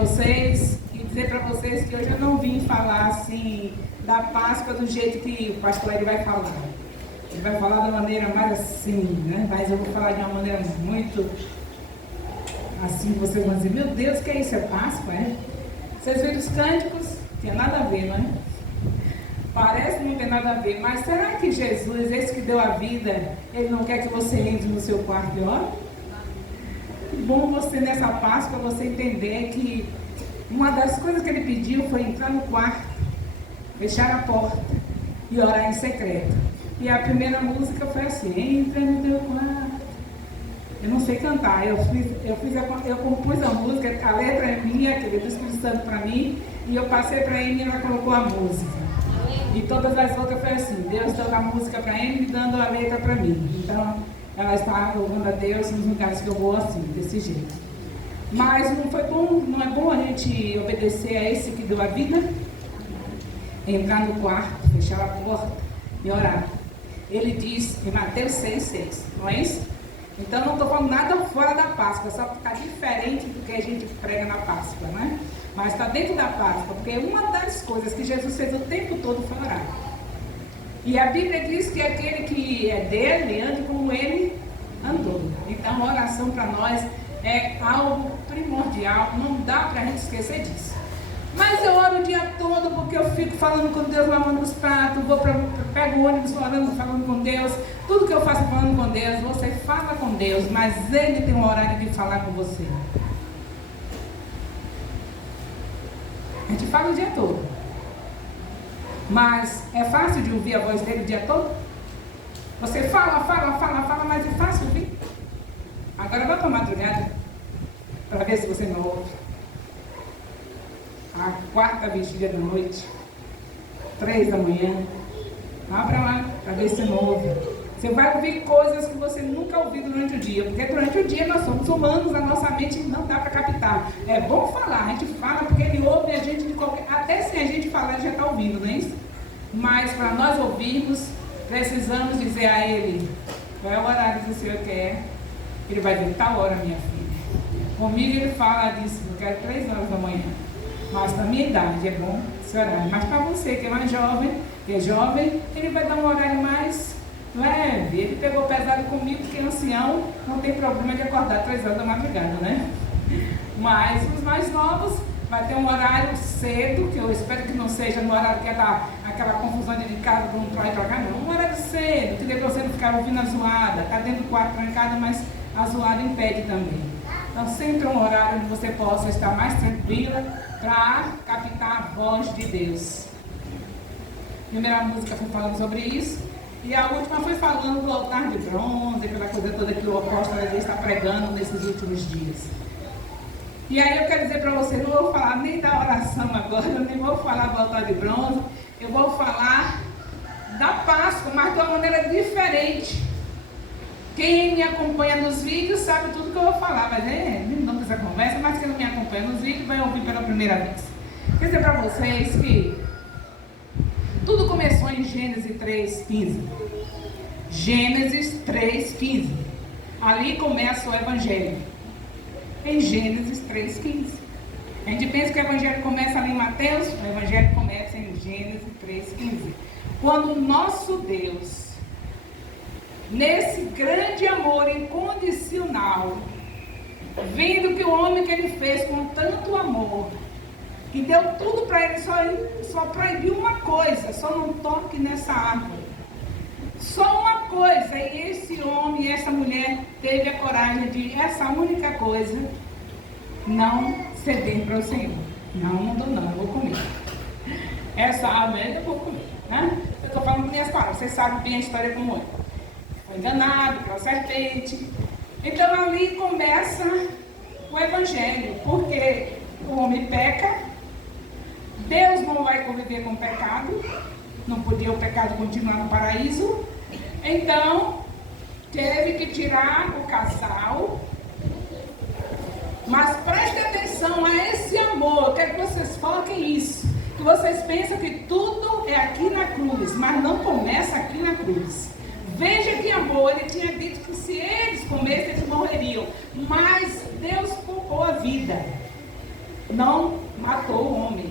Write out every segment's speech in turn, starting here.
vocês e dizer para vocês que hoje eu não vim falar assim da Páscoa do jeito que o pastor ele vai falar. Ele vai falar da maneira mais assim, né? Mas eu vou falar de uma maneira muito assim, vocês vão dizer, meu Deus, o que é isso? É Páscoa, é? Vocês viram os cânticos? Tinha nada a ver, não é? Parece que não tem nada a ver, mas será que Jesus, esse que deu a vida, ele não quer que você entre no seu quarto e ore? Que bom você nessa Páscoa, você entender que uma das coisas que ele pediu foi entrar no quarto, fechar a porta e orar em secreto. E a primeira música foi assim, entra no teu quarto. Eu não sei cantar, eu compus a música, a letra é minha, que veio do Espírito Santo para mim, e eu passei para ele e ela colocou a música. E todas as outras foi assim, Deus dando a música para ele e dando a letra para mim. Então, ela está louvando a Deus nos lugares que eu vou assim, desse jeito. Mas não foi bom, não é bom a gente obedecer a esse que deu a vida? Entrar no quarto, fechar a porta e orar. Ele diz em Mateus 6,6, não é isso? Então não estou falando nada fora da Páscoa, só que está diferente do que a gente prega na Páscoa, né? Mas está dentro da Páscoa, porque uma das coisas que Jesus fez o tempo todo foi orar. E a Bíblia diz que aquele que é dele, ande como ele andou. Então a oração para nós é algo primordial, não dá para a gente esquecer disso. Mas eu oro o dia todo porque eu fico falando com Deus, lavando os pratos, pego o ônibus orando, falando com Deus. Tudo que eu faço falando com Deus, você fala com Deus, mas Ele tem um horário de falar com você. A gente fala o dia todo. Mas é fácil de ouvir a voz dele o dia todo? Você fala, mas é fácil ouvir? Agora vá para a madrugada, para ver se você não ouve. A quarta vigília da noite, 3 da manhã, vá para lá, para ver se você não ouve. Você vai ouvir coisas que você nunca ouviu durante o dia, porque durante o dia nós somos humanos, a nossa mente não dá para captar. É bom falar, a gente fala porque ele ouve a gente de qualquer... Até sem a gente falar, ele já está ouvindo, não é isso? Mas para nós ouvirmos, precisamos dizer a ele, qual é o horário que o Senhor quer? Ele vai dizer, tal hora, minha filha. Comigo ele fala disso, eu quero 3 horas da manhã. Mas para a minha idade é bom esse horário. Mas para você que é mais jovem, ele vai dar um horário mais leve. Ele pegou pesado comigo, porque ancião não tem problema de acordar 3 horas da madrugada, né? Mas os mais novos vai ter um horário cedo, que eu espero que não seja no horário que é aquela confusão de casa, para um para e para cá, não. Um horário cedo, que depois você não ficar ouvindo a zoada, está dentro do quarto trancada, mas a zoada impede também. Então sempre um horário onde você possa estar mais tranquila para captar a voz de Deus. A primeira música foi falando sobre isso, e a última foi falando do altar de bronze, aquela coisa toda que o apóstolo está pregando nesses últimos dias. E aí eu quero dizer para você, não vou falar nem da oração agora, nem vou falar do altar de bronze, eu vou falar da Páscoa, mas de uma maneira diferente. Quem me acompanha nos vídeos sabe tudo que eu vou falar, mas não precisa conversa, mas quem não me acompanha nos vídeos vai ouvir pela primeira vez. Quer dizer para vocês que tudo começou em Gênesis 3,15. Gênesis 3,15. Ali começa o Evangelho. Em Gênesis 3,15. A gente pensa que o Evangelho começa ali em Mateus, o Evangelho começa em Gênesis 3,15. Quando o nosso Deus, nesse grande amor incondicional, vendo que o homem que ele fez com tanto amor, que deu tudo para ele, só proibiu uma coisa, só não toque nessa árvore. Só uma coisa, e esse homem e essa mulher teve a coragem de, essa única coisa, não ceder para o Senhor. Não vou comer. Essa árvore eu vou comer, né? Eu estou falando com minhas palavras, vocês sabem bem a história como é. Foi enganado pela serpente. Então ali começa o Evangelho, porque o homem peca, Deus não vai conviver com o pecado, não podia o pecado continuar no paraíso, então teve que tirar o casal. Mas prestem atenção a esse amor, eu quero que vocês foquem isso, que vocês pensam que tudo é aqui na cruz, mas não começa aqui na cruz. Veja que amor, ele tinha dito que se eles comessem, eles morreriam, mas Deus poupou a vida. não matou o homem.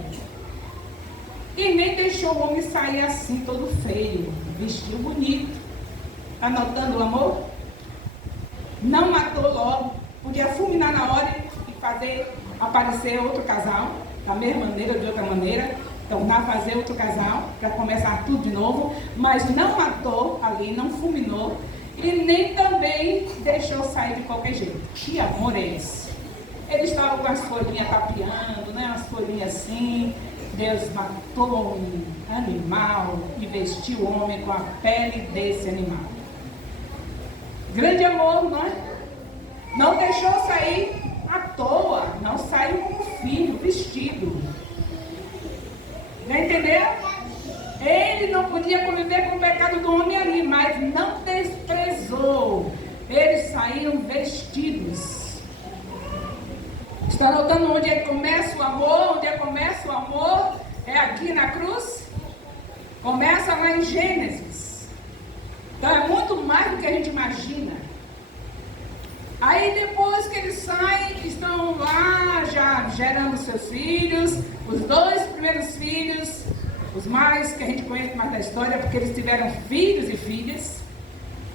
E nem deixou o homem sair assim, todo feio, vestiu bonito. Está notando o amor? Não matou logo, podia fulminar na hora e fazer aparecer outro casal, da mesma maneira, de outra maneira, tornar a fazer outro casal, para começar tudo de novo, mas não matou ali, não fulminou, e nem também deixou sair de qualquer jeito. Que amor é esse? Ele estava com as folhinhas tapeando, né? As folhinhas assim. Deus matou um animal e vestiu o homem com a pele desse animal. Grande amor, não é? Não deixou sair à toa, não saiu como filho, vestido. Já entenderam? Ele não podia conviver com o pecado do homem ali, mas não desprezou. Eles saíram vestidos. Está notando onde é que começa o amor? Onde é que começa o amor? É aqui na cruz? Começa lá em Gênesis. Então é muito mais do que a gente imagina. Aí depois que eles saem, estão lá já gerando seus filhos, os 2 primeiros filhos, os mais que a gente conhece mais da história, porque eles tiveram filhos e filhas.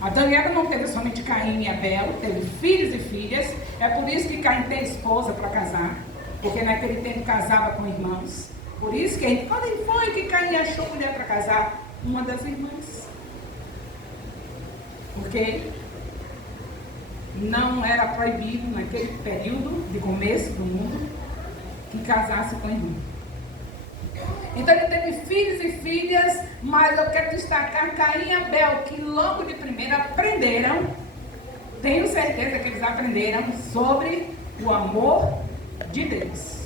Adão e Eva não teve somente Caim e Abel, teve filhos e filhas. É por isso que Caim tem esposa para casar, porque naquele tempo casava com irmãos. Por isso que quando foi que Caim achou mulher para casar? Uma das irmãs. Porque não era proibido naquele período de começo do mundo que casasse com irmão. Então ele teve filhos e filhas, mas eu quero destacar Caim e Abel, que logo de primeira aprenderam, tenho certeza que eles aprenderam sobre o amor de Deus.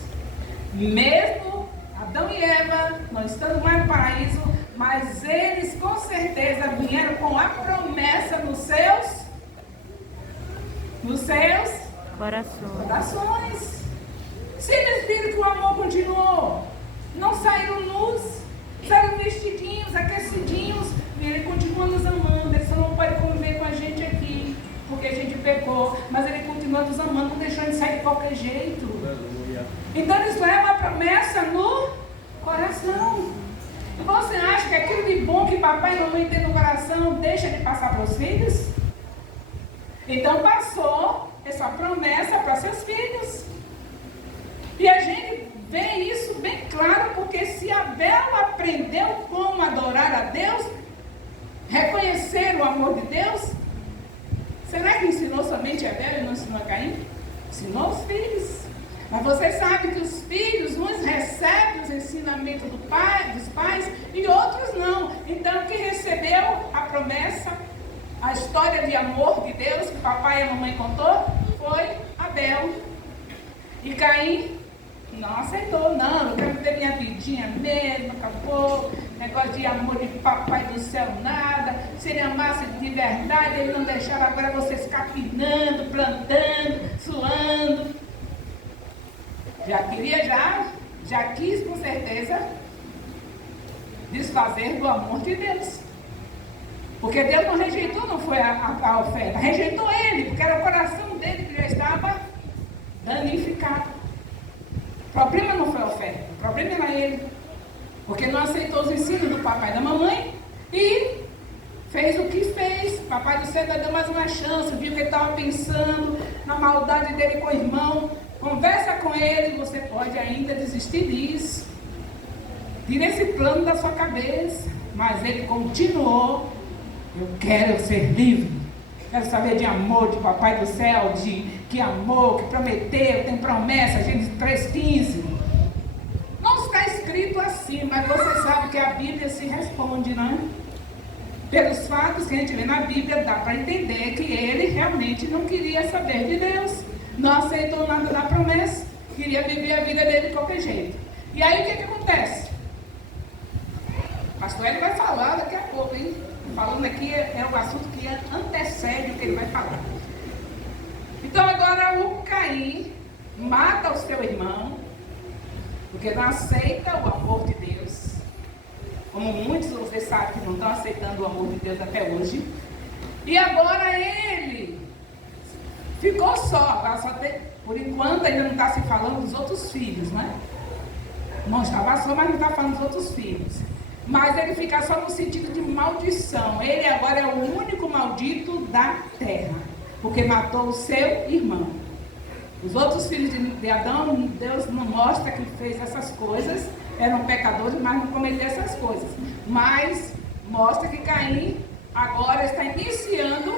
Mesmo Adão e Eva não estando mais no paraíso, mas eles com certeza vieram com a promessa nos seus corações. Se eles viram que o amor continuou, não saíram nus, saíram vestidinhos, aquecidinhos, e ele continua nos amando. Ele só não pode conviver com a gente aqui, porque a gente pecou, mas ele continua nos amando, não deixou a gente sair de qualquer jeito. Então eles levam a promessa no coração. E você acha que aquilo de bom que papai e mamãe tem no coração deixa de passar para os filhos? Então passou essa promessa para seus filhos. E a gente vê isso bem claro, porque se Abel aprendeu como adorar a Deus, reconhecer o amor de Deus, será que ensinou somente Abel e não ensinou a Caim? Ensinou os filhos. Mas você sabe que os filhos, uns recebem os ensinamentos dos pais e outros não. Então quem recebeu a promessa, a história de amor de Deus que o papai e a mamãe contou, foi Abel. E Caim não aceitou, não, eu quero ter minha vidinha mesmo, acabou, negócio de amor de papai do céu, nada, se ele amasse de verdade, ele não deixava agora vocês capinando, plantando, suando. Já quis com certeza desfazer do amor de Deus. Porque Deus não rejeitou, não foi a oferta, rejeitou ele, porque era o coração dele que já estava danificado. O problema não foi a oferta, o problema era ele, porque não aceitou os ensinos do papai e da mamãe e fez o que fez. Papai do céu deu mais uma chance, viu que ele estava pensando na maldade dele com o irmão. Conversa com ele, você pode ainda desistir disso. Tira esse plano da sua cabeça. Mas ele continuou. Eu quero ser livre. Quero saber de amor, de papai do céu, de que amor, que prometeu, tem promessa, Gênesis 3,15. Não está escrito assim, mas você sabe que a Bíblia se responde, não? Pelos fatos que a gente vê na Bíblia, dá para entender que ele realmente não queria saber de Deus. Não aceitou nada da promessa, queria viver a vida dele de qualquer jeito. E aí o que acontece? O pastor ele vai falar daqui a pouco, hein? Falando aqui é o assunto que antecede o que ele vai falar. Então agora o Caim mata o seu irmão, porque não aceita o amor de Deus. Como muitos vocês sabem que não estão aceitando o amor de Deus até hoje. E agora ele ficou só, agora só tem Por enquanto ainda não está se falando dos outros filhos, né? Não estava só, mas não está falando dos outros filhos. Mas ele fica só no sentido de maldição. Ele agora é o único maldito da terra, porque matou o seu irmão. Os outros filhos de Adão, Deus não mostra que fez essas coisas, eram pecadores, mas não cometeram essas coisas. Mas mostra que Caim agora está iniciando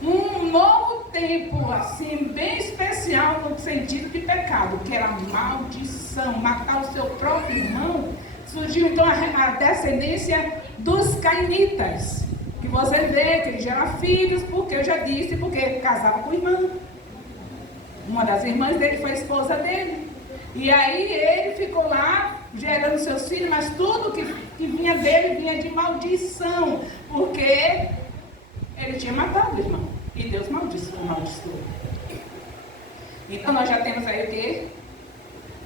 um novo tempo, assim, bem especial no sentido de pecado, que era maldição, matar o seu próprio irmão. Surgiu então a descendência dos cainitas, que você vê que ele gera filhos, porque eu já disse, porque casava com irmã. Uma das irmãs dele foi a esposa dele. E aí ele ficou lá gerando seus filhos, mas tudo que vinha dele vinha de maldição, porque ele tinha matado o irmão. E Deus maldiçoou. Então nós já temos aí o quê?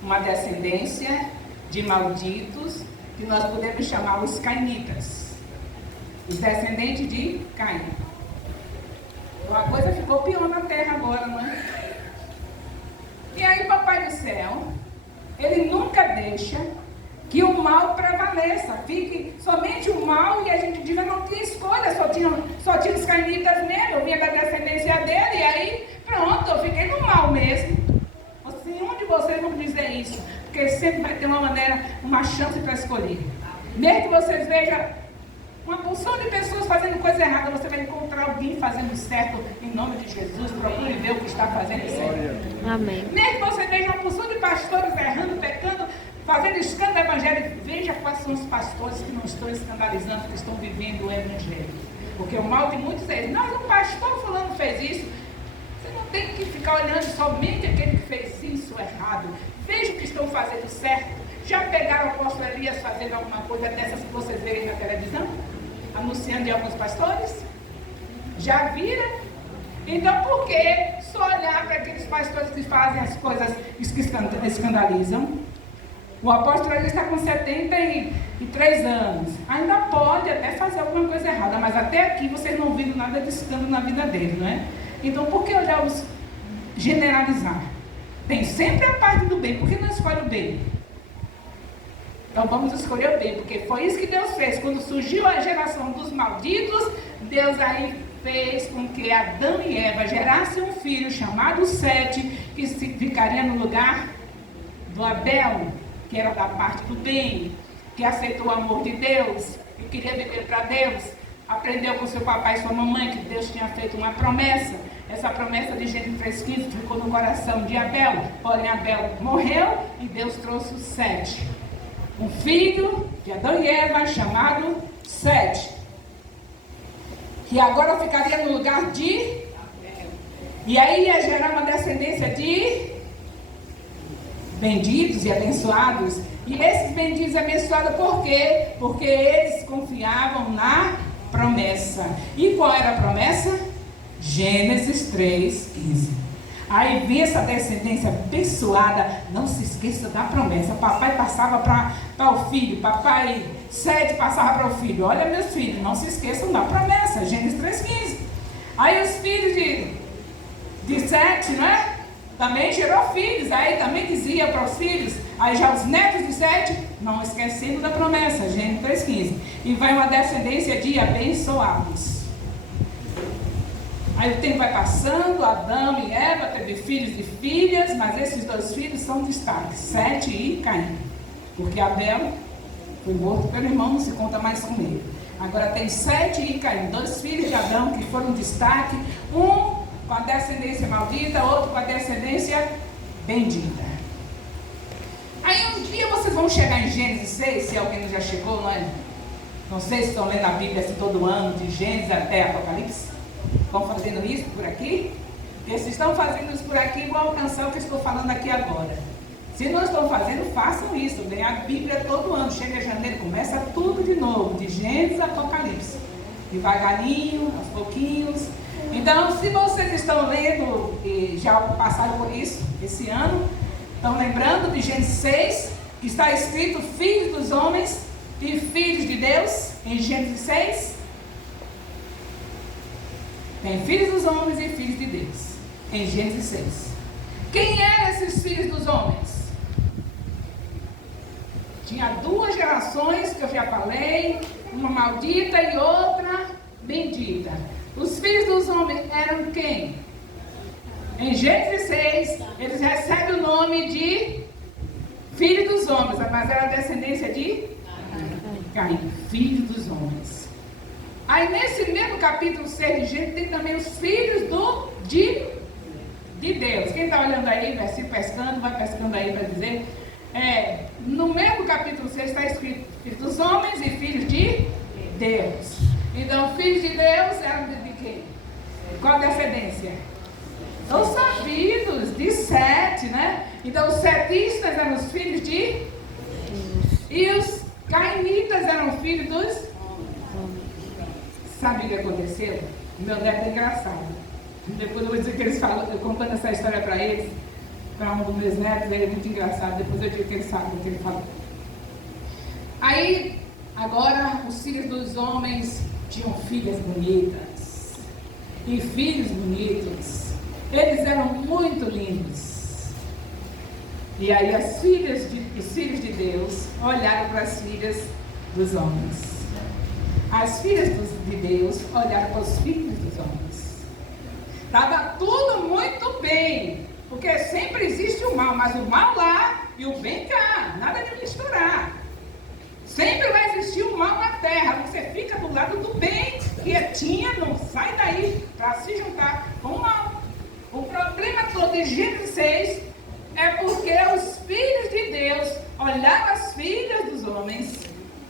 Uma descendência de malditos, que nós podemos chamar os cainitas. Os descendentes de Caim. Então a coisa ficou pior na terra agora, não é? E aí Papai do Céu, ele nunca deixa que o mal prevaleça, fique somente o mal, e a gente diz, não tinha escolha, só tinha os cainitas mesmo, eu vinha da descendência dele, e aí pronto, eu fiquei no mal mesmo. Assim, onde vocês vão dizer isso? Porque sempre vai ter uma chance para escolher. Mesmo que vocês vejam uma porção de pessoas fazendo coisa errada, você vai encontrar alguém fazendo certo em nome de Jesus. Procure ver o que está fazendo certo. Amém. Mesmo que você veja uma porção de pastores errando, pecando, fazendo escândalo evangélico, veja quais são os pastores que não estão escandalizando, que estão vivendo o evangelho. Porque o mal de muitos é, mas o pastor fulano fez isso. Você não tem que ficar olhando somente aquele que fez isso errado. Veja o que estão fazendo certo. Já pegaram o apóstolo Elias fazendo alguma coisa dessas que vocês veem na televisão? Anunciando de alguns pastores? Já viram? Então por que só olhar para aqueles pastores que fazem as coisas que escandalizam? O apóstolo Elias está com 73 anos. Ainda pode até fazer alguma coisa errada, mas até aqui vocês não viram nada de escândalo na vida dele, não é? Então por que olhamos generalizar? Tem sempre a parte do bem. Por que não escolhe o bem? Então vamos escolher o bem, porque foi isso que Deus fez. Quando surgiu a geração dos malditos, Deus aí fez com que Adão e Eva gerassem um filho chamado Sete, que ficaria no lugar do Abel, que era da parte do bem, que aceitou o amor de Deus, que queria viver para Deus, aprendeu com seu papai e sua mamãe que Deus tinha feito uma promessa. Essa promessa de Gênesis 3,15 ficou no coração de Abel, porém Abel morreu e Deus trouxe o Sete. Um filho de Adão e Eva chamado Sete, que agora ficaria no lugar de, e aí ia gerar uma descendência de benditos e abençoados. E esses benditos e abençoados por quê? Porque eles confiavam na promessa. E qual era a promessa? Gênesis 3,15. Aí vem essa descendência abençoada. Não se esqueça da promessa. Papai passava para o filho. Papai Sete passava para o filho. Olha, meus filhos, não se esqueçam da promessa. Gênesis 3,15. Aí os filhos de Sete, né? Também gerou filhos. Aí também dizia para os filhos. Aí já os netos de Sete, não esquecendo da promessa. Gênesis 3,15. E vai uma descendência de abençoados. Aí o tempo vai passando, Adão e Eva teve filhos e filhas, mas esses dois filhos são destaques, Sete e Caim. Porque Abel foi morto pelo irmão, não se conta mais com ele. Agora tem Sete e Caim, dois filhos de Adão que foram destaque, um com a descendência maldita, outro com a descendência bendita. Aí um dia vocês vão chegar em Gênesis 6, se alguém já chegou, não é? Não sei se estão lendo a Bíblia assim, todo ano, de Gênesis até Apocalipse. Estão fazendo isso por aqui? E se estão fazendo isso por aqui, vão alcançar o que estou falando aqui agora. Se não estão fazendo, façam isso. Leem a Bíblia todo ano. Chega em janeiro, começa tudo de novo, de Gênesis a Apocalipse. Devagarinho, aos pouquinhos. Então, se vocês estão lendo e já passaram por isso esse ano, estão lembrando de Gênesis 6, que está escrito filhos dos homens e filhos de Deus, em Gênesis 6. Tem filhos dos homens e filhos de Deus. em Gênesis 6. Quem eram esses filhos dos homens? Tinha duas gerações que eu já falei, uma maldita e outra bendita. Os filhos dos homens eram quem? Em Gênesis 6, eles recebem o nome de filho dos homens, mas era a descendência de Caim, filho dos homens. Aí nesse mesmo capítulo 6 de Gênesis tem também os filhos de Deus. Quem está olhando aí, versículo pescando, vai pescando aí para dizer. No mesmo capítulo 6 está escrito filhos dos homens e filhos de Deus. Então, filhos de Deus eram de quem? Qual a descendência? Os sabidos, de Sete, né? Então, os setistas eram os filhos de... E os cainitas eram filhos dos... Sabe o que aconteceu? Meu neto é engraçado. Depois eu vou dizer que eles falam, eu contando essa história para eles, para um dos meus netos, ele é muito engraçado. Depois eu digo que ele sabe o que ele falou. Aí, agora, os filhos dos homens tinham filhas bonitas e filhos bonitos. Eles eram muito lindos. E aí os filhos de Deus olharam para as filhas dos homens. As filhas de Deus olharam para os filhos dos homens. Estava tudo muito bem, porque sempre existe o mal, mas o mal lá e o bem cá, nada de misturar. Sempre vai existir o mal na terra, você fica do lado do bem, que tinha, não sai daí para se juntar com o mal. O problema todo de Gênesis 6 é porque os filhos de Deus olharam as filhas dos homens,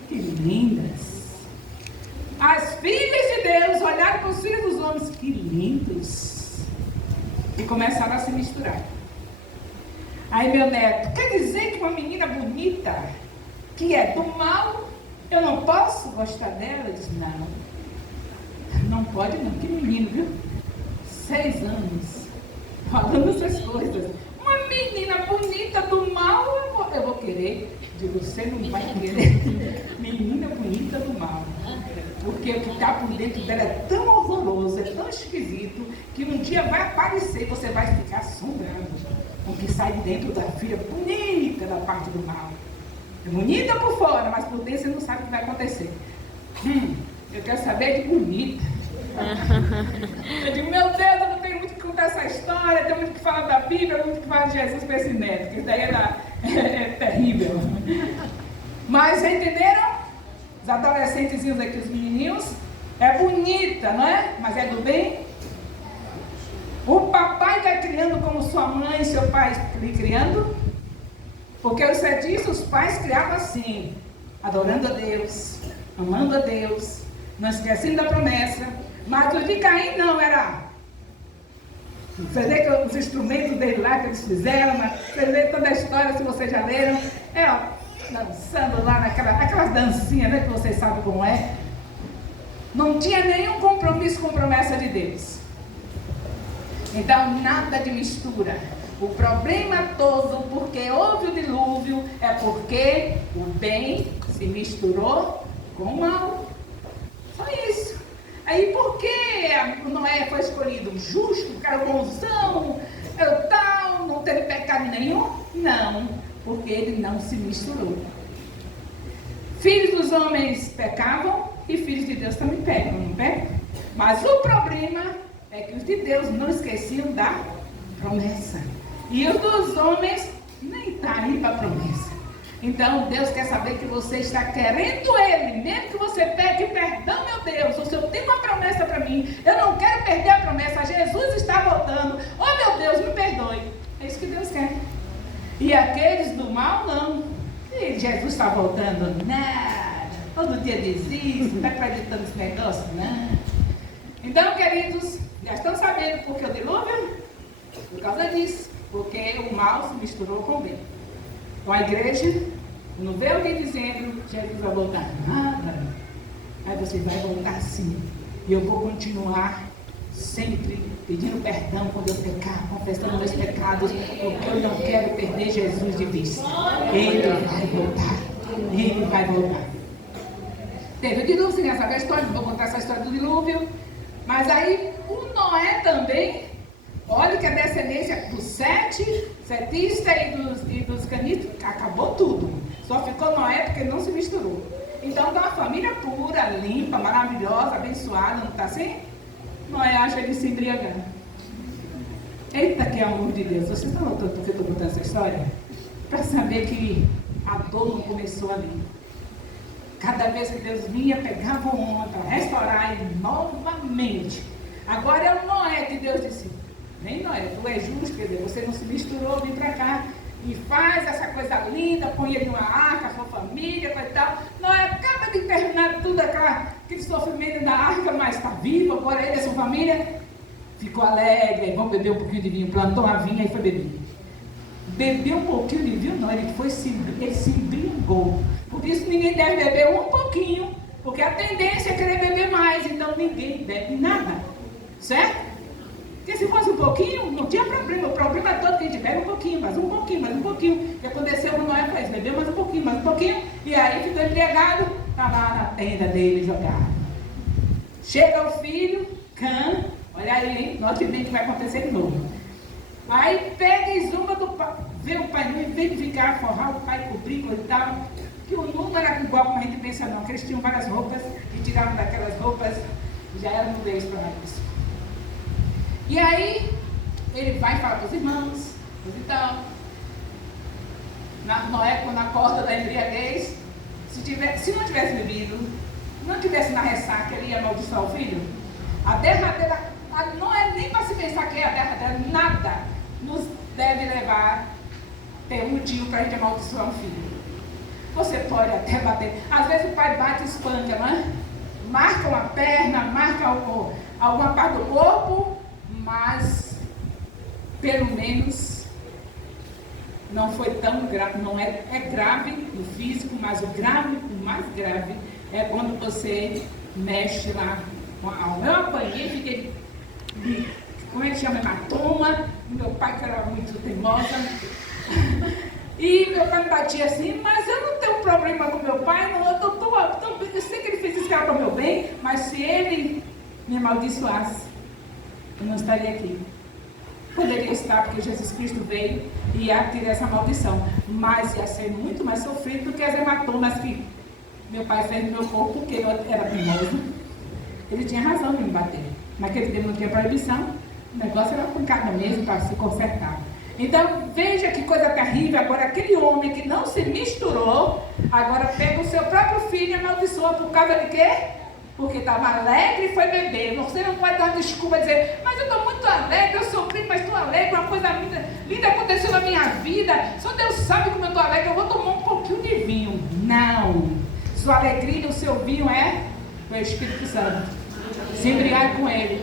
que lindas. As filhas de Deus olharam para os filhos dos homens, que lindos. E começaram a se misturar. Aí meu neto, quer dizer que uma menina bonita, que é do mal, eu não posso gostar dela? Eu disse, não pode não, que menino, viu? 6 anos, falando essas coisas. Uma menina bonita do mal, eu vou querer. Digo, você não vai querer. Menina bonita do mal. Porque o que está por dentro dela é tão horroroso, é tão esquisito, que um dia vai aparecer e você vai ficar assombrado com o que sai de dentro da filha bonita da parte do mal. É bonita por fora, mas por dentro você não sabe o que vai acontecer. Eu quero saber de bonita. Eu digo, meu Deus, eu não tenho muito que contar essa história, tenho muito que falar da Bíblia, muito que falar de Jesus para esse neto, que isso daí é terrível. Mas entenderam? Os adolescentezinhos aqui, os menininhos, é bonita, não é? Mas é do bem? O papai está criando como sua mãe e seu pai lhe criando? Porque os setistas, os pais criavam assim, adorando a Deus, amando a Deus, não esquecendo da promessa. Mas o de Caim não, era... Você vê que os instrumentos dele lá que eles fizeram, você vê toda a história, se vocês já leram, dançando lá naquelas dancinhas, né, que vocês sabem como é. Não tinha nenhum compromisso com a promessa de Deus. Então, nada de mistura. O problema todo, porque houve o dilúvio, é porque o bem se misturou com o mal. Só isso. Aí, por que Noé foi escolhido justo, cara bonzão, tal, não teve pecado nenhum? Não, porque ele não se misturou. Filhos dos homens pecavam e filhos de Deus também pecam, não pecam? Mas o problema é que os de Deus não esqueciam da promessa. E os dos homens nem está aí para a promessa. Então Deus quer saber que você está querendo Ele, mesmo que você pegue perdão, meu Deus, o Senhor tem uma promessa para mim, eu não quero perder a promessa, Jesus está voltando, oh meu Deus, me perdoe. É isso que Deus quer. E aqueles do mal, não. E Jesus está voltando? Nada. Todo dia diz isso, está acreditando nesse negócio? Não. Então, queridos, já estão sabendo por que o dilúvio? Por causa disso. Porque o mal se misturou com o bem. Então a igreja, não vê alguém dizendo que Jesus vai voltar. Nada. Aí você vai voltar sim. E eu vou continuar sempre pedindo perdão quando eu pecar, confessando meus pecados, porque eu não quero perder Jesus de vista. Ele vai voltar. Ele vai voltar. Teve o dilúvio, você já sabe a história, não vou contar essa história do dilúvio. Mas aí o Noé também Olha que a descendência dos setista e dos canitas, acabou tudo. Só ficou Noé porque não se misturou. Então tá uma família pura, limpa, maravilhosa, abençoada, não está assim? Noé acha ele se embriagando. Eita, que amor de Deus. Vocês estão notando porque eu estou contando essa história? Para saber que a dor não começou ali. Cada vez que Deus vinha, pegava o homem para restaurar ele novamente. Agora é o Noé que Deus disse: vem Noé, tu és justo, quer dizer, você não se misturou, vem para cá e faz essa coisa linda, põe ele numa arca, sua família, coisa e tal. Noé acaba de terminar tudo aquele sofrimento da arca, mas está vivo, agora ele e a sua família. Ficou alegre, vamos beber um pouquinho de vinho, plantou a vinha e foi beber. Bebeu um pouquinho de vinho, não, ele se embriagou. Por isso ninguém deve beber um pouquinho, porque a tendência é querer beber mais, então ninguém bebe nada, certo? Porque se fosse um pouquinho, não tinha problema. O problema é todo que a gente bebe um pouquinho, mais um pouquinho, mais um pouquinho. O que aconteceu com Noé foi isso, bebeu mais um pouquinho, e aí ficou embriagado, estava lá na tenda dele jogado. Chega o filho, Cã, olha aí, hein? Note bem que vai acontecer de novo. Aí pega e zumba do pai, vê o pai, em vez de ficar forrar o pai, cobrir, coisa e tal, que o número era igual como a gente pensa não, que eles tinham várias roupas e tiravam daquelas roupas, já era nudez para eles. E aí, ele vai falar para os irmãos, coisa e tal. Noé, quando acorda da embriaguez, se não tivesse bebido, não tivesse na ressaca, ele ia amaldiçoar o filho. A derradeira, não é nem para se pensar que é a derradeira, nada nos deve levar ter um motivo para a gente amaldiçoar um filho. Você pode até bater, às vezes o pai bate e espanca, não é? Marca uma perna, marca alguma parte do corpo, mas pelo menos não foi tão grave, não é grave no físico, mas o mais grave é quando você mexe lá com a alma. Eu apanhei, fiquei, como é que chama, hematoma, meu pai que era muito teimosa, e meu pai me batia assim, mas eu não tenho problema com meu pai, não, eu sei que ele fez isso para o meu bem, mas se ele me amaldiçoasse, eu não estaria aqui. Poderia estar, porque Jesus Cristo veio e ia tirar essa maldição, mas ia ser muito mais sofrido do que as hematomas que meu pai fez no meu corpo, porque eu era teimoso. Ele tinha razão de me bater. Naquele tempo não tinha proibição, o negócio era pancada mesmo para se consertar. Então veja que coisa terrível. Agora aquele homem que não se misturou, agora pega o seu próprio filho e amaldiçoa por causa de quê? Porque estava alegre e foi beber. Você não pode dar desculpa e dizer, mas eu estou muito alegre, eu sofri, mas estou alegre, uma coisa linda aconteceu na minha vida. Só Deus sabe como eu estou alegre, eu vou tomar um pouquinho de vinho. Não. Sua alegria e o seu vinho é o Espírito Santo. Se embriague com ele.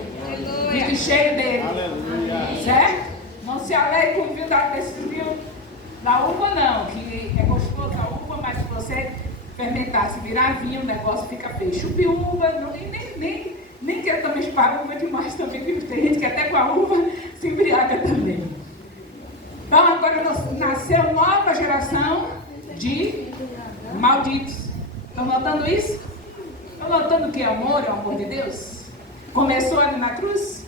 Fique cheio dele. Aleluia. Certo? Não se alegre com o vinho desse vinho da uva não, que é gostoso a uva, mas se você fermentar, se virar vinho, o negócio fica feio. Chupe uva, nem quero também chupar uva demais também, porque tem gente que até com a uva se embriaga também. Então agora nasceu nova geração de malditos. Estão notando isso? Estão notando que amor é o amor de Deus? Começou ali na cruz?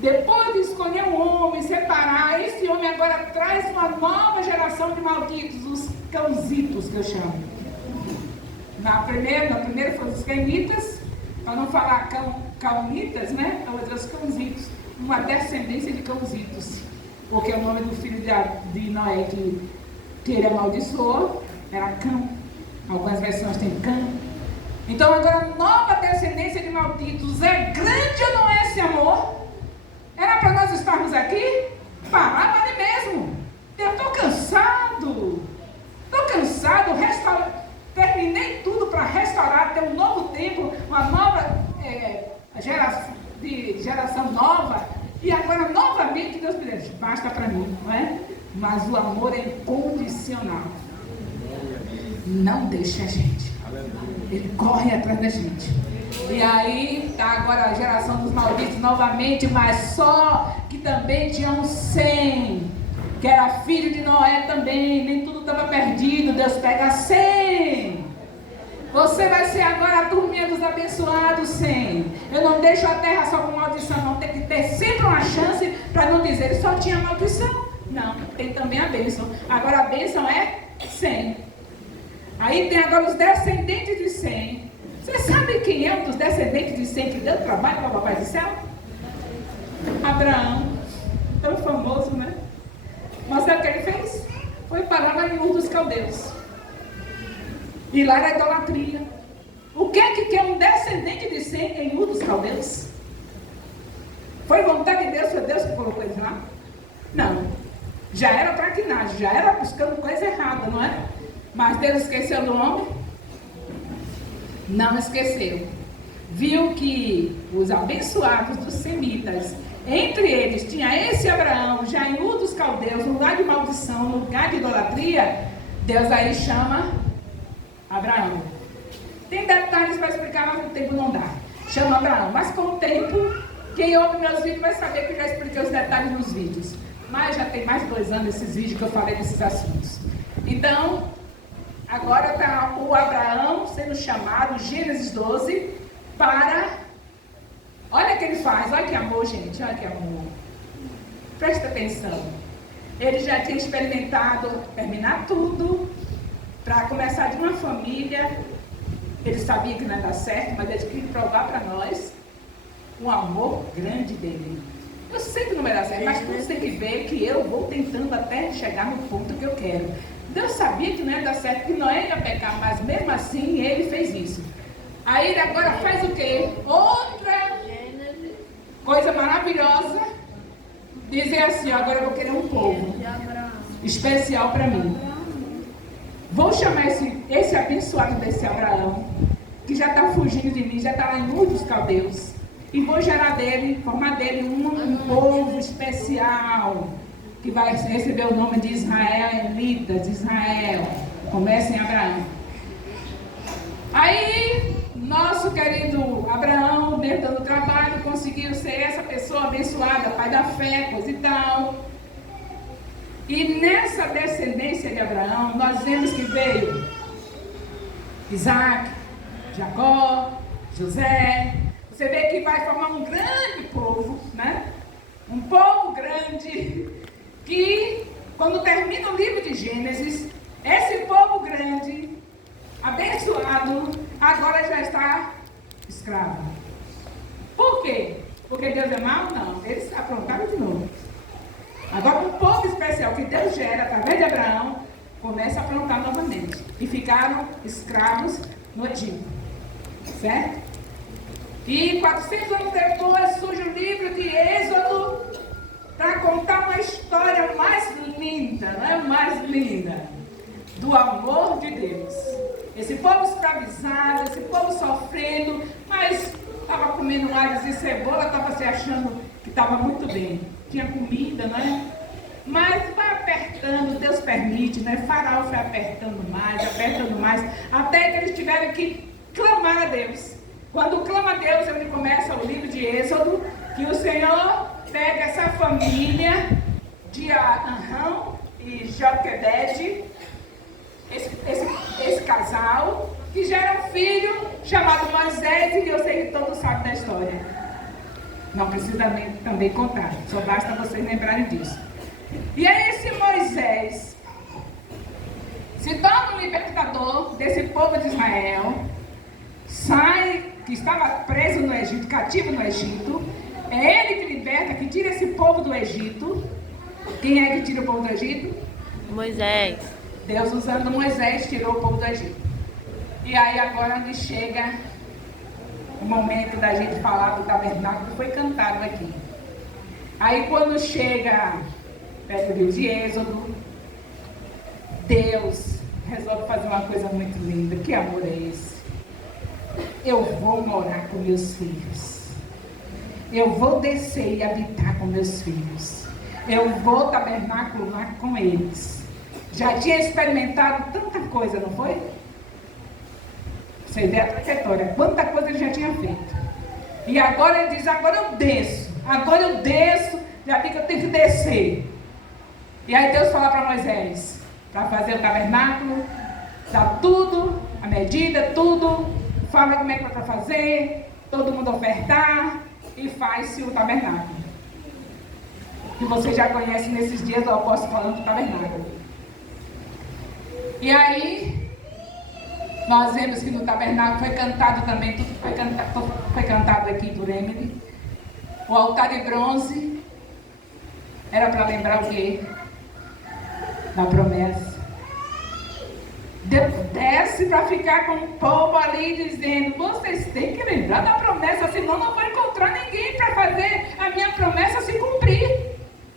Depois de escolher um homem, separar, esse homem agora traz uma nova geração de malditos, os cãozitos que eu chamo. Na primeira foram os canitas, para não falar caunitas, né? Eu vou dizer os cãozitos, uma descendência de cãozitos, porque o nome do filho de Noé que ele amaldiçoou era Cão. Algumas versões tem Cã. Então agora nova descendência de malditos. É grande ou não é esse amor? Era para nós estarmos aqui? Parava ali mesmo. Eu estou cansado. Terminei tudo para restaurar, ter um novo tempo, uma nova geração nova. E agora novamente Deus me diz, basta para mim, não é? Mas o amor é incondicional. Não deixa a gente. Ele corre atrás da gente. E aí está agora a geração dos malditos novamente, mas só que também tinha um Sem, que era filho de Noé também, nem tudo estava perdido. Deus pega Sem, Você vai ser agora a turminha dos abençoados, Sem. Eu não deixo a terra só com maldição, não. Tem que ter sempre uma chance para não dizer que só tinha maldição. Não, tem também a bênção. Agora a bênção é Sem. Aí tem agora os descendentes de Sem. Você sabe quem é um dos descendentes de Sem que deu trabalho para o Papai do Céu? Abraão. Tão famoso, né? Mas sabe o que ele fez? Foi parar lá em Ur dos Caldeus. E lá era idolatria. O que é que quer um descendente de Sem em Ur dos Caldeus? Foi vontade de Deus, foi Deus que colocou eles lá? Não. Já era traquinagem, já era buscando coisa errada, não é? Mas Deus esqueceu do homem? Não esqueceu. Viu que os abençoados dos semitas, entre eles tinha esse Abraão, já em Ur dos Caldeus, lugar de maldição, lugar de idolatria. Deus aí chama Abraão. Tem detalhes para explicar, mas o tempo não dá. Chama Abraão. Mas com o tempo, quem ouve meus vídeos vai saber que eu já expliquei os detalhes nos vídeos. Mas já tem mais de 2 anos esses vídeos que eu falei desses assuntos. Então, agora está o Abraão sendo chamado, Gênesis 12, para... Olha o que ele faz, olha que amor, gente, olha que amor. Presta atenção. Ele já tinha experimentado terminar tudo, para começar de uma família. Ele sabia que não ia dar certo, mas ele queria provar para nós um amor grande dele. Eu sei que não vai dar certo, mas você tem que ver que eu vou tentando até chegar no ponto que eu quero. Deus sabia que não ia dar certo, que Noé ia pecar, mas mesmo assim ele fez isso. Aí ele agora faz o quê? Outra coisa maravilhosa. Dizer assim, agora eu vou querer um povo especial para mim. Vou chamar esse abençoado desse Abraão, que já está fugindo de mim, já está lá em Ur dos Caldeus. E vou gerar dele, formar dele um povo especial, que vai receber o nome de Israelitas, de Israel. Começa em Abraão. Aí, nosso querido Abraão, dentro do trabalho, conseguiu ser essa pessoa abençoada, pai da fé, coisa e tal. E nessa descendência de Abraão, nós vemos que veio Isaac, Jacó, José. Você vê que vai formar um grande povo, né? Um povo grande, que quando termina o livro de Gênesis, esse povo grande, abençoado, agora já está escravo. Por quê? Porque Deus é mau? Não, eles aprontaram de novo. Agora um povo especial que Deus gera através de Abraão, começa a aprontar novamente. E ficaram escravos no Egito. Certo? E 400 anos depois surge o livro de Êxodo para contar uma história mais linda, não é mais linda, do amor de Deus. Esse povo escravizado, esse povo sofrendo, mas estava comendo alhos e cebola, estava se achando que estava muito bem. Tinha comida, né? Mas vai apertando, Deus permite, né? Faraó foi apertando mais, até que eles tiveram que clamar a Deus. Quando clama a Deus, ele começa o livro de Êxodo, que o Senhor pega essa família de Arão e Joquebede, esse casal, que gera um filho chamado Moisés, e eu sei que todos sabem da história. Não precisa também contar, só basta vocês lembrarem disso. E aí esse Moisés se torna o libertador desse povo de Israel, sai, que estava preso no Egito, cativo no Egito. É ele que liberta, que tira esse povo do Egito. Quem é que tira o povo do Egito? Moisés. Deus, usando Moisés, tirou o povo do Egito. E aí agora onde chega o momento da gente falar do tabernáculo, foi cantado aqui. Aí quando chega perto do livro de Êxodo, Deus resolve fazer uma coisa muito linda. Que amor é esse? Eu vou morar com meus filhos. Eu vou descer e habitar com meus filhos. Eu vou tabernacular com eles. Já tinha experimentado tanta coisa, não foi? Você vê a trajetória, quanta coisa ele já tinha feito. E agora ele diz, agora eu desço, já vi que eu tenho que descer. E aí Deus fala para Moisés, para fazer o tabernáculo, dá tudo, a medida, tudo, fala como é que vai para fazer, todo mundo ofertar e faz-se o tabernáculo. Que você já conhece nesses dias o apóstolo falando do tabernáculo. E aí, nós vemos que no tabernáculo foi cantado também, tudo foi cantado aqui por Emily. O altar de bronze era para lembrar o quê? Da promessa. Desce para ficar com o povo ali dizendo: vocês têm que lembrar da promessa, senão não vou encontrar ninguém para fazer a minha promessa se cumprir.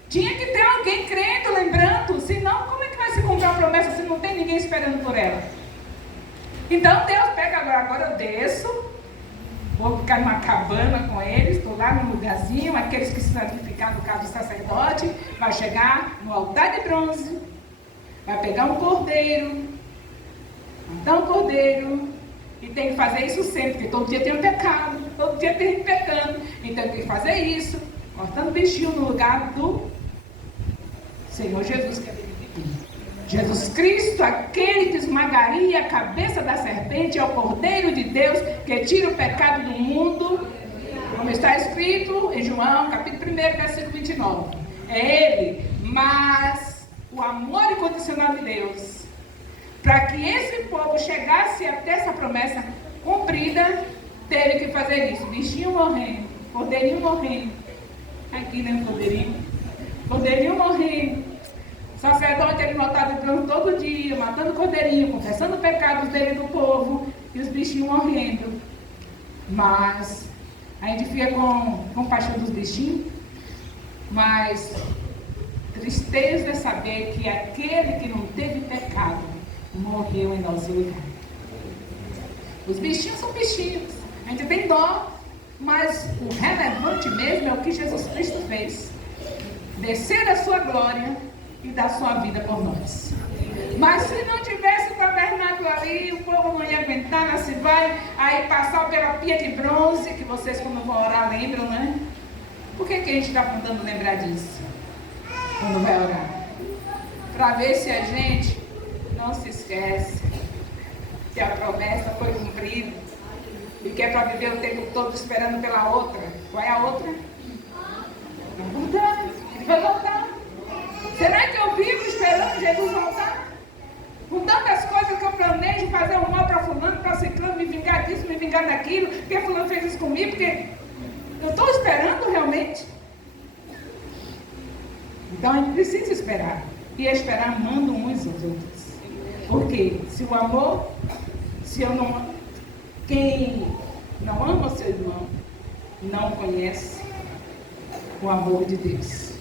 Tinha que ter alguém crendo, lembrando, senão como é que vai se cumprir a promessa se não tem ninguém esperando por ela? Então Deus pega agora eu desço, vou ficar numa cabana com eles, estou lá num lugarzinho, aqueles que se santificaram no caso do sacerdote, vai chegar no altar de bronze, vai pegar um cordeiro, matar um cordeiro, e tem que fazer isso sempre, porque todo dia tem um pecado, todo dia tem gente pecando, então tem que fazer isso, cortando o bichinho no lugar do Senhor Jesus, que é benedito. Jesus Cristo, aquele que esmagaria a cabeça da serpente, é o Cordeiro de Deus que tira o pecado do mundo, como está escrito em João, capítulo 1, versículo 29. É Ele, mas o amor incondicional de Deus, para que esse povo chegasse até essa promessa cumprida, teve que fazer isso. Bichinho morrendo, cordeirinho morrendo, aqui né, cordeirinho morrendo. Sacerdote, ele notava todo dia, matando o cordeirinho, confessando pecados dele do povo, e os bichinhos morrendo. Mas a gente fica com compaixão dos bichinhos, mas tristeza é saber que aquele que não teve pecado morreu em nosso lugar. Os bichinhos são bichinhos, a gente tem dó, mas o relevante mesmo é o que Jesus Cristo fez: descer da sua glória e dar sua vida por nós. Mas se não tivesse o tabernáculo ali, o povo não ia aguentar, não se vai aí passar pela pia de bronze, que vocês quando vão orar lembram, né? Por que a gente está mandando lembrar disso quando vai orar? Para ver se a gente não se esquece que a promessa foi cumprida e que é para viver o tempo todo esperando pela outra. Qual é a outra? Vai voltar, ele vai voltar. Será que eu vivo esperando Jesus voltar? Com tantas coisas que eu planejo, fazer um mal para fulano, para ciclano, me vingar disso, me vingar daquilo, porque fulano fez isso comigo, porque eu estou esperando realmente. Então a gente precisa esperar. E esperar amando uns aos outros. Porque se o amor, se eu não... Quem não ama seu irmão, não conhece o amor de Deus.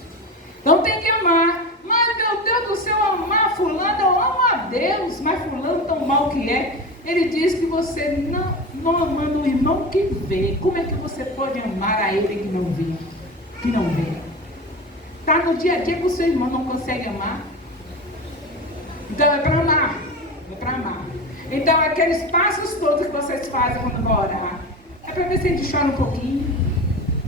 Então tem que amar. Mas meu Deus do céu, amar fulano, eu amo a Deus, mas fulano tão mal que é. Ele diz que você não amando o irmão que vê. Como é que você pode amar a ele que não vê? Que não vê. Está no dia a dia que o seu irmão não consegue amar. Então é para amar. É para amar. Então aqueles passos todos que vocês fazem quando vão orar, é para ver se a gente chora um pouquinho.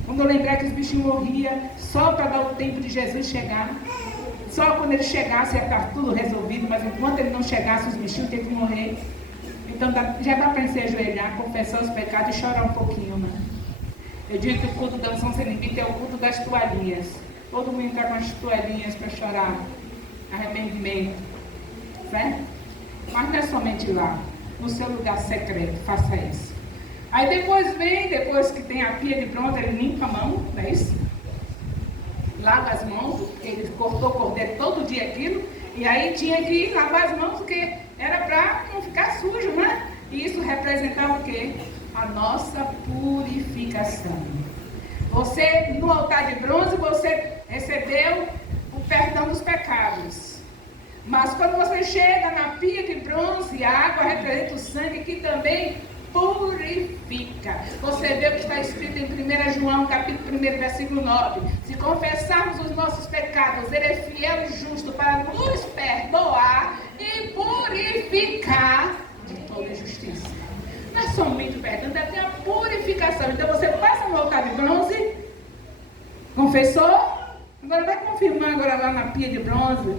Quando eu lembrar que os bichinhos morriam, só para dar o tempo de Jesus chegar. Só quando ele chegasse ia estar tudo resolvido, mas enquanto ele não chegasse, os bichinhos tinham que morrer. Então já dá para se ajoelhar, confessar os pecados e chorar um pouquinho, né? Eu digo que o culto da unção sem limite é o culto das toalhinhas. Todo mundo está com as toalhinhas para chorar. Arrependimento. Certo? Mas não é somente lá. No seu lugar secreto, faça isso. Aí depois que tem a pia de bronze, ele limpa a mão, não é isso? Lava as mãos, porque ele cortou o cordeiro todo dia aquilo, e aí tinha que ir lavar as mãos, porque era para não ficar sujo, né? E isso representava o quê? A nossa purificação. Você, no altar de bronze, você recebeu o perdão dos pecados. Mas quando você chega na pia de bronze, a água representa o sangue que também purifica. Você vê o que está escrito em 1 João, capítulo 1, versículo 9. Se confessarmos os nossos pecados, Ele é fiel e justo para nos perdoar e purificar de toda injustiça. Não é somente o perdão, deve ter a purificação. Então você passa no altar de bronze, confessou, agora vai confirmar agora lá na pia de bronze,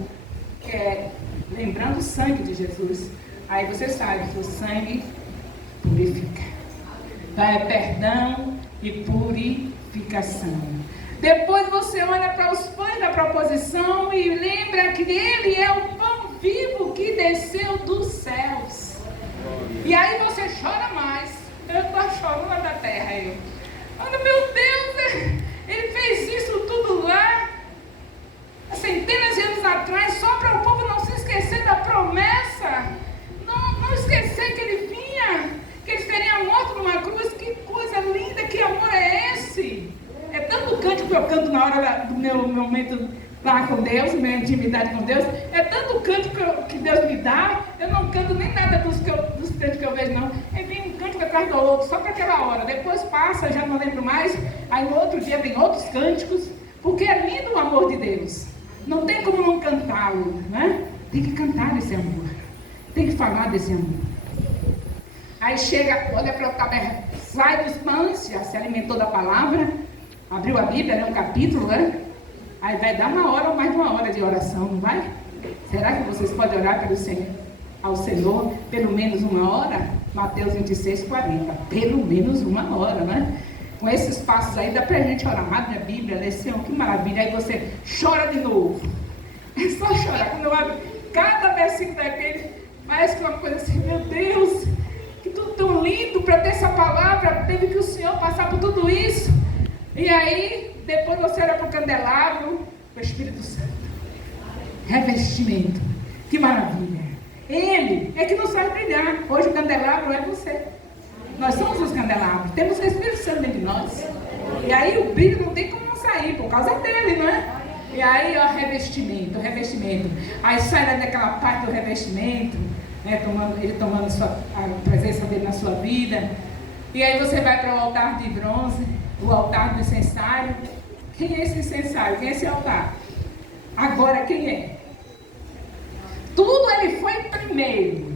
que é lembrando o sangue de Jesus. Aí você sabe que o sangue purifica. Então é perdão e purificação. Depois você olha para os pães da proposição e lembra que ele é o pão vivo que desceu dos céus. E aí você chora mais. Eu estou chorando lá da terra. Olha, meu Deus, ele fez isso tudo lá, centenas de anos atrás, só para o povo não se esquecer da promessa. Não esquecer que ele vinha, que ele seria morto numa cruz. Que coisa linda, que amor é esse? É tanto cântico que eu canto na hora do meu momento lá com Deus, minha intimidade com Deus. É tanto cântico que Deus me dá. Eu não canto nem nada dos cânticos que eu vejo, não. Vem um cântico atrás do outro, só para aquela hora. Depois passa, já não lembro mais. Aí no outro dia vem outros cânticos. Porque é lindo o amor de Deus. Não tem como não cantá-lo, né? Tem que cantar esse amor. Tem que falar desse amor. Aí chega, olha para o tabernáculo, sai dos pães, já se alimentou da palavra, abriu a Bíblia, né, um capítulo, né? Aí vai dar uma hora ou mais de uma hora de oração, não vai? Será que vocês podem orar ao Senhor pelo menos uma hora? Mateus 26, 40. Pelo menos uma hora, né? Com esses passos aí dá pra gente orar. Abre a Bíblia, lê, Senhor, que maravilha. Aí você chora de novo. É só chorar. Quando eu abro cada versículo daquele, parece que uma coisa assim, meu Deus, que tudo tão lindo para ter essa palavra. Teve que o Senhor passar por tudo isso. E aí, depois você olha para o candelabro, o Espírito Santo. Revestimento. Que maravilha. Ele é que nos faz brilhar. Hoje o candelabro é você. Nós somos os candelabros. Temos o Espírito Santo dentro de nós. E aí o brilho não tem como não sair, por causa dele, não é? E aí, ó, revestimento. Aí sai daquela parte do revestimento, né, ele tomando a presença dele na sua vida. E aí você vai para o altar de bronze, o altar do incensário. Quem é esse incensário? Quem é esse altar? Agora quem é? Tudo ele foi primeiro.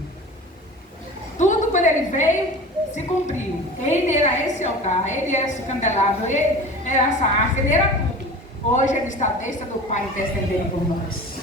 Tudo quando ele veio, se cumpriu. Ele era esse altar, ele era esse candelabro, ele era essa arca, ele era tudo. Hoje ele está à destra do Pai intercedendo por nós.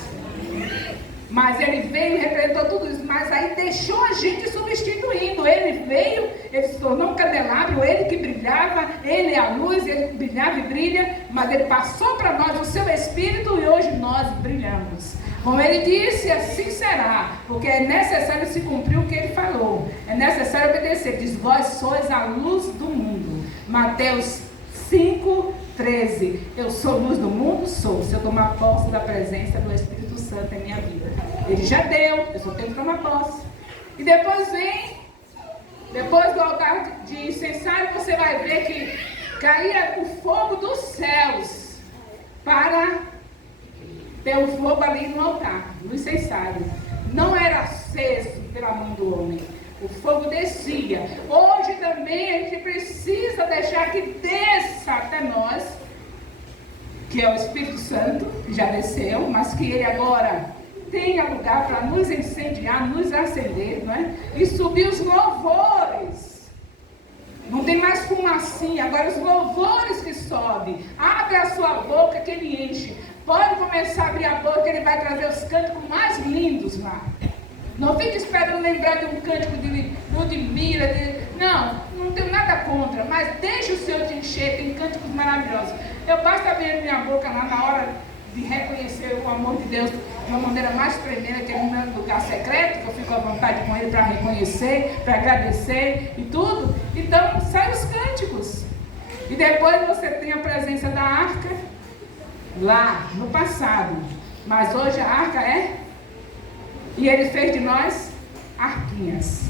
Mas ele veio e representou tudo isso, mas aí deixou a gente substituindo. Ele veio, ele se tornou um candelabro, ele que brilhava, ele é a luz, ele brilhava e brilha, mas ele passou para nós o seu Espírito e hoje nós brilhamos. Como ele disse, assim será, porque é necessário se cumprir o que ele falou. É necessário obedecer. Diz, vós sois a luz do mundo. Mateus 5:13. Eu sou luz do mundo? Sou. Se eu tomar posse da presença do Espírito Santo em minha vida. Ele já deu, eu só tenho que tomar posse. E depois depois do altar de incensário, você vai ver que caía o fogo dos céus para ter o fogo ali no altar, no incensário. Não era aceso pela mão do homem. O fogo descia. Hoje também a gente precisa deixar que desça até nós, que é o Espírito Santo, que já desceu, mas que ele agora tenha lugar para nos incendiar, nos acender, não é? E subir os louvores. Não tem mais fumacinha, agora os louvores que sobem. Abre a sua boca que ele enche. Pode começar a abrir a boca que ele vai trazer os cânticos mais lindos lá. Não fique esperando lembrar de um cântico de Ludmila. Não tenho nada contra, mas deixa o Senhor te encher, tem cânticos maravilhosos. Eu basta abrir minha boca lá na hora de reconhecer o amor de Deus de uma maneira mais tremenda, que é no meu lugar secreto, que eu fico à vontade com ele para reconhecer, para agradecer e tudo. Então, sai os cânticos. E depois você tem a presença da arca lá no passado. Mas hoje a arca é... E ele fez de nós arquinhas.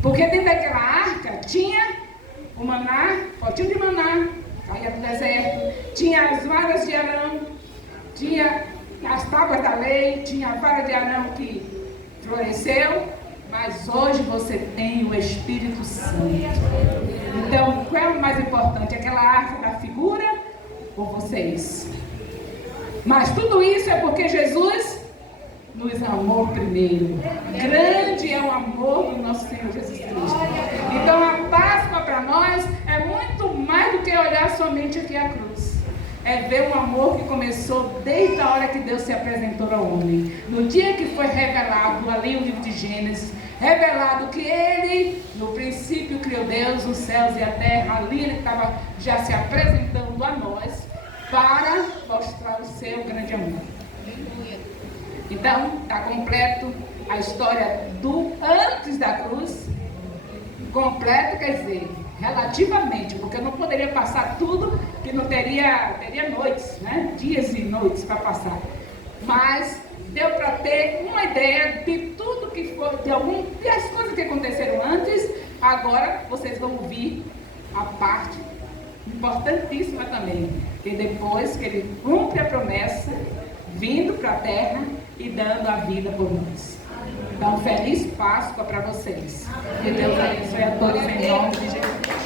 Porque dentro daquela arca tinha o maná, potinho de maná, caía do deserto, tinha as varas de Arão, tinha as tábuas da lei, tinha a vara de Arão que floresceu, mas hoje você tem o Espírito Santo. Então, qual é o mais importante? Aquela arca da figura ou vocês? Mas tudo isso é porque Jesus nos amou primeiro. Grande é o amor do nosso Senhor Jesus Cristo. Então a Páscoa para nós é muito mais do que olhar somente aqui a cruz. É ver um amor que começou desde a hora que Deus se apresentou ao homem. No dia que foi revelado ali o livro de Gênesis, revelado que Ele, no princípio, criou Deus, os céus e a terra. Ali Ele estava já se apresentando a nós para mostrar o seu grande amor. Então, está completo a história do antes da cruz. Completo quer dizer, relativamente, porque eu não poderia passar tudo, que não teria noites, né? Dias e noites para passar. Mas deu para ter uma ideia de tudo que foi, de as coisas que aconteceram antes. Agora vocês vão ouvir a parte importantíssima também, que depois que ele cumpre a promessa, vindo para a terra e dando a vida por nós. Então, feliz Páscoa para vocês. Que Deus abençoe a todos em nome de Jesus.